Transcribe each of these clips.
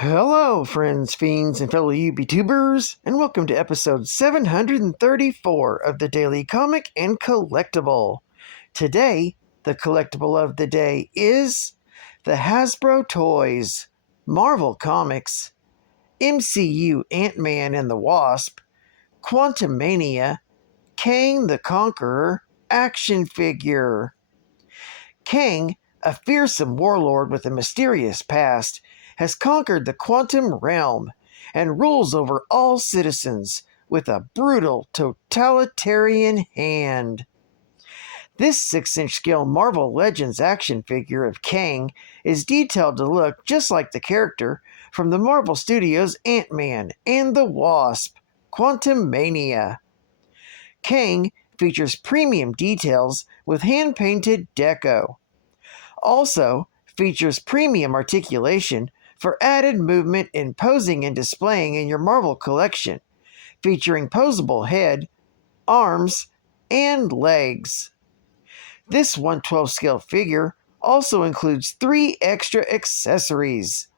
Hello, friends, fiends, and fellow YouTubers, and welcome to episode 734 of the Daily Comic and Collectible. Today, the collectible of the day is the Hasbro Toys, Marvel Comics, MCU Ant-Man and the Wasp, Quantumania, Kang the Conqueror action figure. Kang, a fearsome warlord with a mysterious past, has conquered the quantum realm and rules over all citizens with a brutal, totalitarian hand. This 6-inch scale Marvel Legends action figure of Kang is detailed to look just like the character from the Marvel Studios' Ant-Man and the Wasp, Quantumania. Kang features premium details with hand-painted deco. Also features premium articulation for added movement in posing and displaying in your Marvel collection, featuring posable head, arms, and legs. This 1/12 scale figure also includes 3 extra accessories,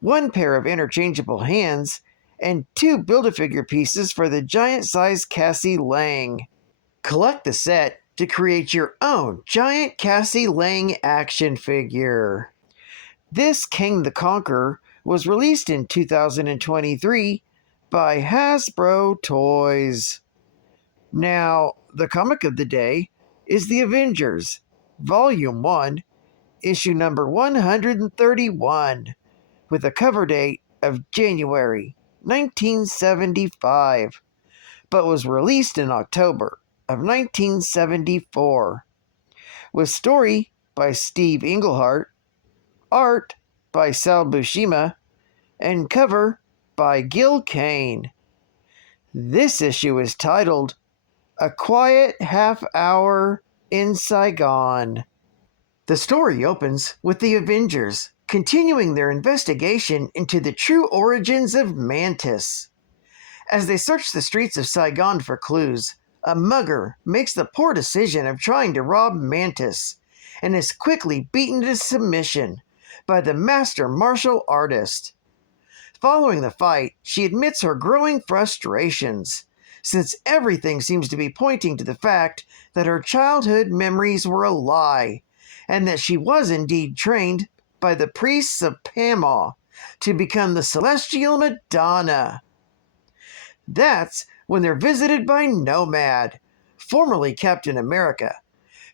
1 pair of interchangeable hands, and 2 Build-A-Figure pieces for the giant-sized Cassie Lang. Collect the set to create your own giant Cassie Lang action figure. This Kang the Conqueror was released in 2023 by Hasbro Toys. Now, the comic of the day is The Avengers, Volume 1, issue number 131, with a cover date of January 1975, but was released in October of 1974, with story by Steve Englehart, art by Sal Buscema, and cover by Gil Kane. This issue is titled A Quiet Half Hour in Saigon. The story opens with the Avengers continuing their investigation into the true origins of Mantis. As they search the streets of Saigon for clues, a mugger makes the poor decision of trying to rob Mantis and is quickly beaten to submission by the master martial artist. Following the fight, she admits her growing frustrations, since everything seems to be pointing to the fact that her childhood memories were a lie, and that she was indeed trained by the priests of Pama to become the Celestial Madonna. That's when they're visited by Nomad, formerly Captain America,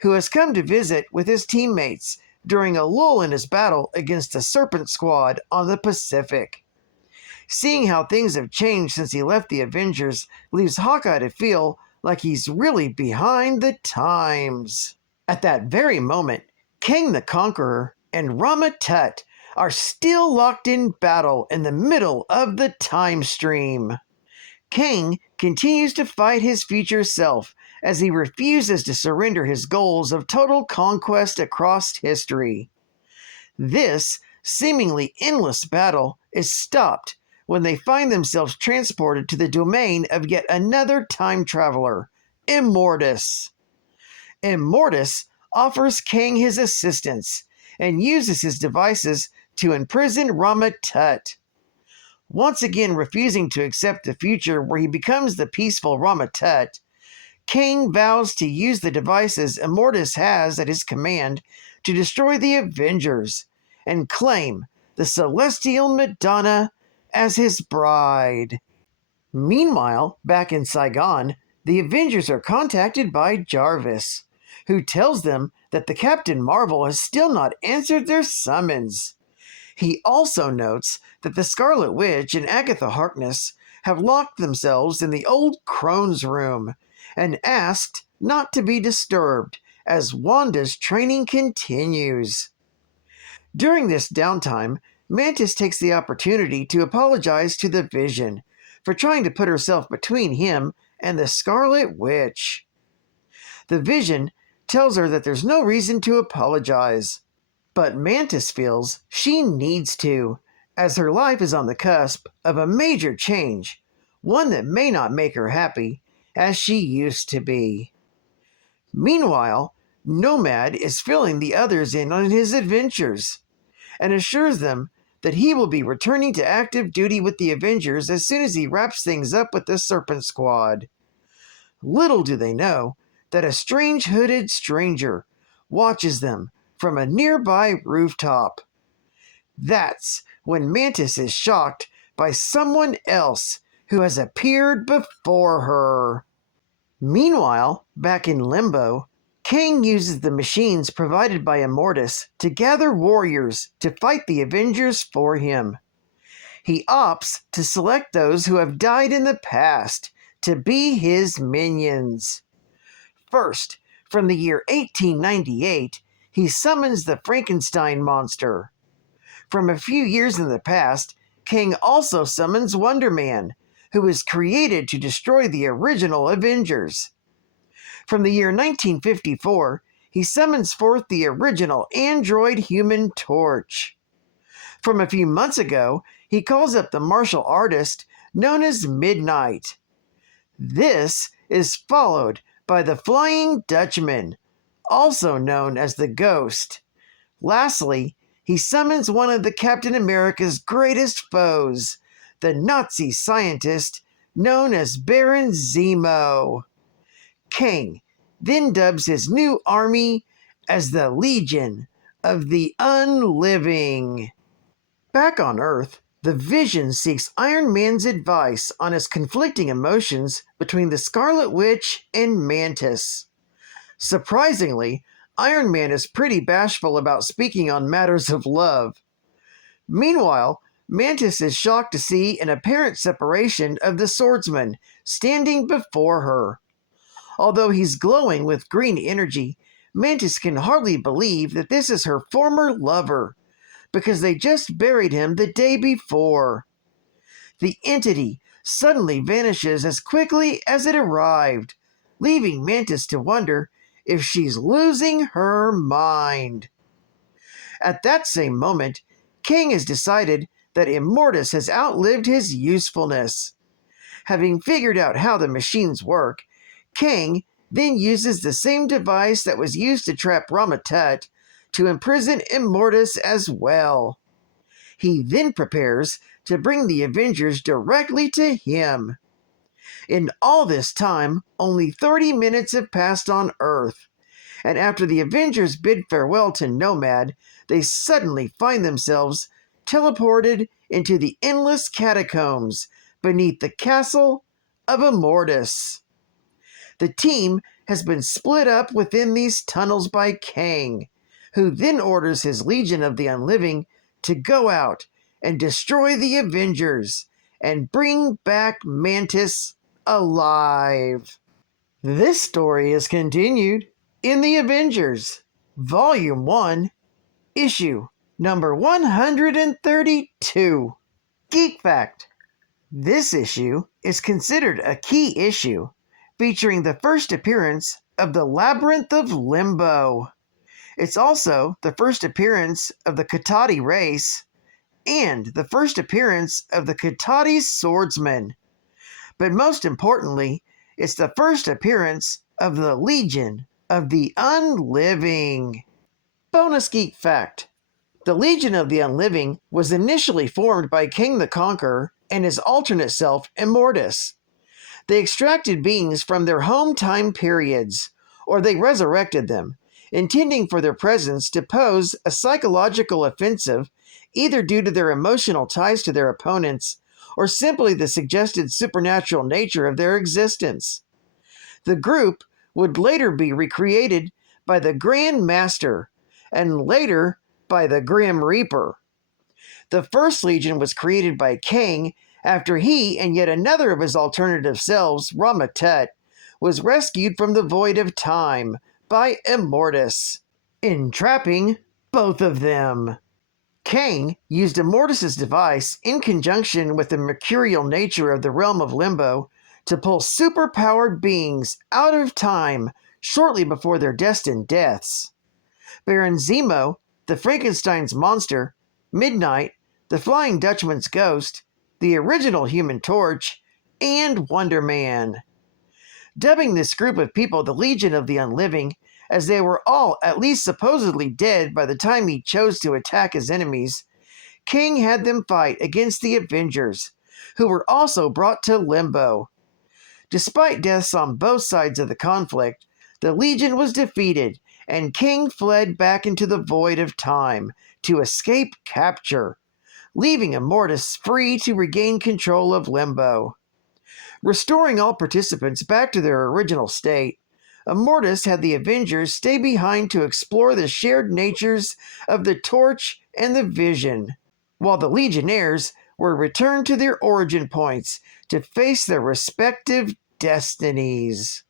who has come to visit with his teammates during a lull in his battle against the Serpent Squad on the Pacific. Seeing how things have changed since he left the Avengers leaves Hawkeye to feel like he's really behind the times. At that very moment, Kang the Conqueror and Rama Tut are still locked in battle in the middle of the time stream. Kang continues to fight his future self as he refuses to surrender his goals of total conquest across history. This seemingly endless battle is stopped when they find themselves transported to the domain of yet another time traveler, Immortus. Immortus offers Kang his assistance and uses his devices to imprison Rama Tut. Once again refusing to accept the future where he becomes the peaceful Rama Tut, Kang vows to use the devices Immortus has at his command to destroy the Avengers and claim the Celestial Madonna as his bride. Meanwhile, back in Saigon, the Avengers are contacted by Jarvis, who tells them that the Captain Marvel has still not answered their summons. He also notes that the Scarlet Witch and Agatha Harkness have locked themselves in the old Crone's room and asked not to be disturbed as Wanda's training continues. During this downtime, Mantis takes the opportunity to apologize to the Vision for trying to put herself between him and the Scarlet Witch. The Vision tells her that there's no reason to apologize, but Mantis feels she needs to, as her life is on the cusp of a major change, one that may not make her happy as she used to be. Meanwhile, Nomad is filling the others in on his adventures and assures them that he will be returning to active duty with the Avengers as soon as he wraps things up with the Serpent Squad. Little do they know that a strange hooded stranger watches them from a nearby rooftop. That's when Mantis is shocked by someone else who has appeared before her. Meanwhile, back in Limbo, Kang uses the machines provided by Immortus to gather warriors to fight the Avengers for him. He opts to select those who have died in the past to be his minions. First, from the year 1898, he summons the Frankenstein monster. From a few years in the past, Kang also summons Wonder Man, who was created to destroy the original Avengers. From the year 1954, he summons forth the original android Human Torch. From a few months ago, he calls up the martial artist known as Midnight. This is followed by the Flying Dutchman, also known as the Ghost. Lastly, he summons one of the Captain America's greatest foes, the Nazi scientist known as Baron Zemo. Kang then dubs his new army as the Legion of the Unliving. Back on Earth, the Vision seeks Iron Man's advice on his conflicting emotions between the Scarlet Witch and Mantis. Surprisingly, Iron Man is pretty bashful about speaking on matters of love. Meanwhile, Mantis is shocked to see an apparent separation of the swordsman standing before her. Although he's glowing with green energy, Mantis can hardly believe that this is her former lover, because they just buried him the day before. The entity suddenly vanishes as quickly as it arrived, leaving Mantis to wonder if she's losing her mind. At that same moment, Kang has decided that Immortus has outlived his usefulness. Having figured out how the machines work, Kang then uses the same device that was used to trap Ramatut to imprison Immortus as well. He then prepares to bring the Avengers directly to him. In all this time, only 30 minutes have passed on Earth, and after the Avengers bid farewell to Nomad, they suddenly find themselves teleported into the endless catacombs beneath the castle of Immortus. The team has been split up within these tunnels by Kang, who then orders his Legion of the Unliving to go out and destroy the Avengers and bring back Mantis alive. This story is continued in the Avengers, Volume 1, Issue number 132. Geek Fact: this issue is considered a key issue, featuring the first appearance of the Labyrinth of Limbo. It's also the first appearance of the Katati race, and the first appearance of the Katati swordsman. But most importantly, it's the first appearance of the Legion of the Unliving. Bonus Geek Fact: the Legion of the Unliving was initially formed by Kang the Conqueror and his alternate self, Immortus. They extracted beings from their home time periods, or they resurrected them, intending for their presence to pose a psychological offensive either due to their emotional ties to their opponents or simply the suggested supernatural nature of their existence. The group would later be recreated by the Grand Master and later by the Grim Reaper. The first Legion was created by Kang after he and yet another of his alternative selves, Ramatut, was rescued from the void of time by Immortus, entrapping both of them. Kang used Immortus's device in conjunction with the mercurial nature of the realm of Limbo to pull superpowered beings out of time shortly before their destined deaths. Baron Zemo, the Frankenstein's monster, Midnight, the Flying Dutchman's ghost, the original Human Torch, and Wonder Man. Dubbing this group of people the Legion of the Unliving, as they were all at least supposedly dead by the time he chose to attack his enemies, Kang had them fight against the Avengers, who were also brought to Limbo. Despite deaths on both sides of the conflict, the Legion was defeated, and Kang fled back into the void of time to escape capture, leaving Immortus free to regain control of Limbo. Restoring all participants back to their original state, Immortus had the Avengers stay behind to explore the shared natures of the Torch and the Vision, while the Legionnaires were returned to their origin points to face their respective destinies.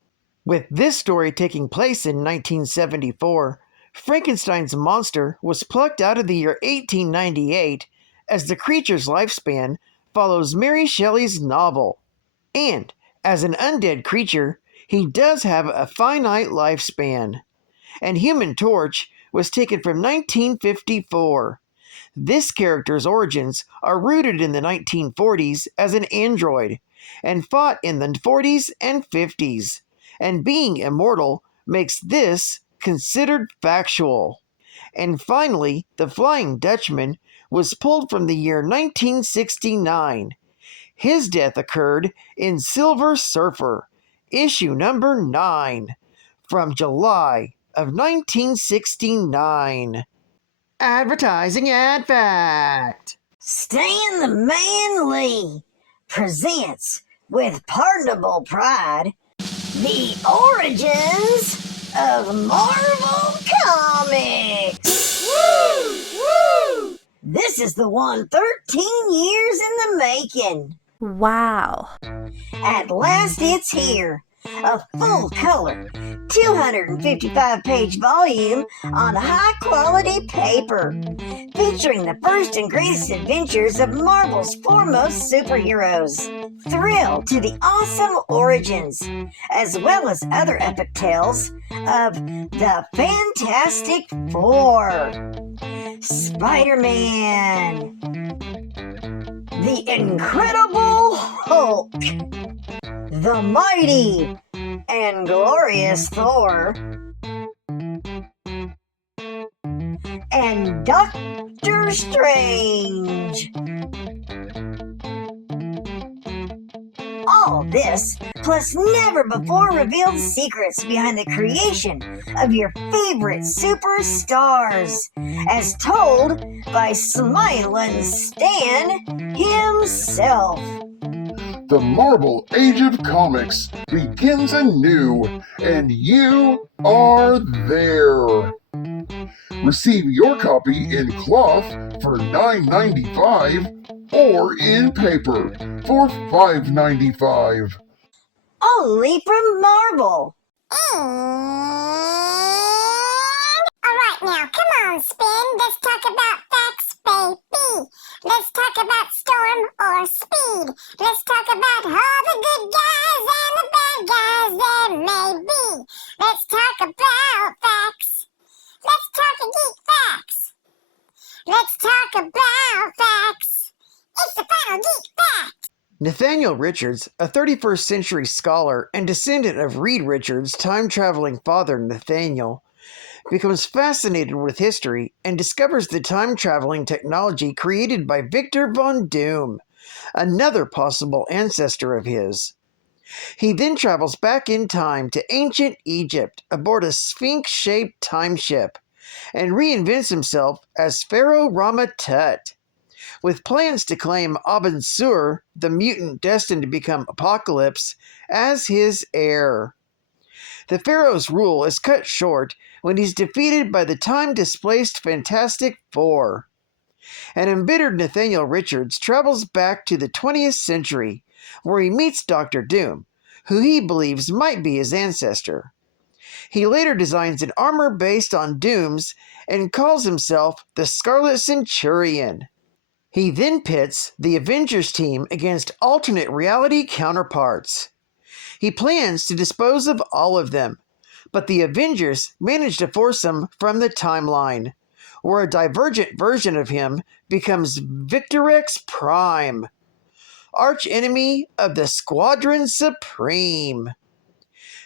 With this story taking place in 1974, Frankenstein's monster was plucked out of the year 1898 as the creature's lifespan follows Mary Shelley's novel. And, as an undead creature, he does have a finite lifespan. And Human Torch was taken from 1954. This character's origins are rooted in the 1940s as an android, and fought in the 40s and 50s. And being immortal makes this considered factual. And finally, the Flying Dutchman was pulled from the year 1969. His death occurred in Silver Surfer, issue number 9, from July of 1969. Advertising ad fact. Stan the Man Lee presents with pardonable pride the origins of Marvel Comics. Woo! Woo! This is the one 13 years in the making. Wow. At last it's here. A full-color, 255-page volume on high-quality paper, featuring the first and greatest adventures of Marvel's foremost superheroes. Thrill to the awesome origins, as well as other epic tales of the Fantastic Four, Spider-Man, the Incredible Hulk, the mighty and glorious Thor, and Doctor Strange. All this, plus never-before-revealed secrets behind the creation of your favorite superstars, as told by Smilin' Stan himself. The Marvel Age of Comics begins anew, and you are there. Receive your copy in cloth for $9.95 or in paper for $5.95. Only from Marvel. Alright now, come on, Spin. Let's talk about facts, baby. Let's talk about Storm or Speed. Let's talk about all the good guys and the bad guys there may be. Let's talk about facts. Let's talk geek facts. Let's talk about facts. It's the final geek fact. Nathaniel Richards, a 31st century scholar and descendant of Reed Richards' time-traveling father Nathaniel, becomes fascinated with history and discovers the time-traveling technology created by Victor Von Doom, another possible ancestor of his. He then travels back in time to ancient Egypt aboard a sphinx-shaped time ship and reinvents himself as Pharaoh Rama-Tut, with plans to claim Aben Sur, the mutant destined to become Apocalypse, as his heir. The Pharaoh's rule is cut short when he's defeated by the time-displaced Fantastic Four. An embittered Nathaniel Richards travels back to the 20th century, where he meets Dr. Doom, who he believes might be his ancestor. He later designs an armor based on Doom's and calls himself the Scarlet Centurion. He then pits the Avengers team against alternate reality counterparts. He plans to dispose of all of them, but the Avengers manage to force him from the timeline, where a divergent version of him becomes Victorex Prime, arch-enemy of the Squadron Supreme.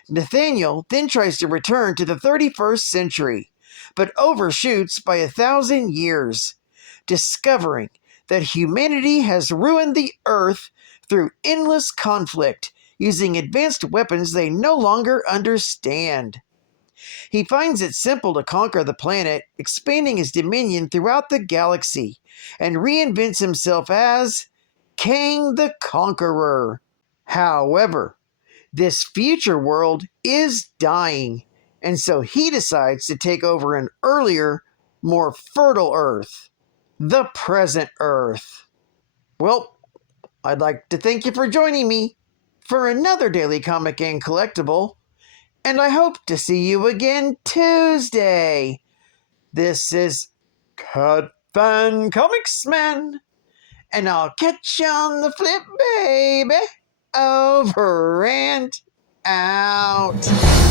Nathaniel then tries to return to the 31st century, but overshoots by 1,000 years, discovering that humanity has ruined the Earth through endless conflict, using advanced weapons they no longer understand. He finds it simple to conquer the planet, expanding his dominion throughout the galaxy, and reinvents himself as Kang the Conqueror. However, this future world is dying, and so he decides to take over an earlier, more fertile Earth, the present Earth. Well, I'd like to thank you for joining me for another Daily Comic and Collectible, and I hope to see you again Tuesday. This is Cut Fan Comics Man, and I'll catch you on the flip, baby. Over and out.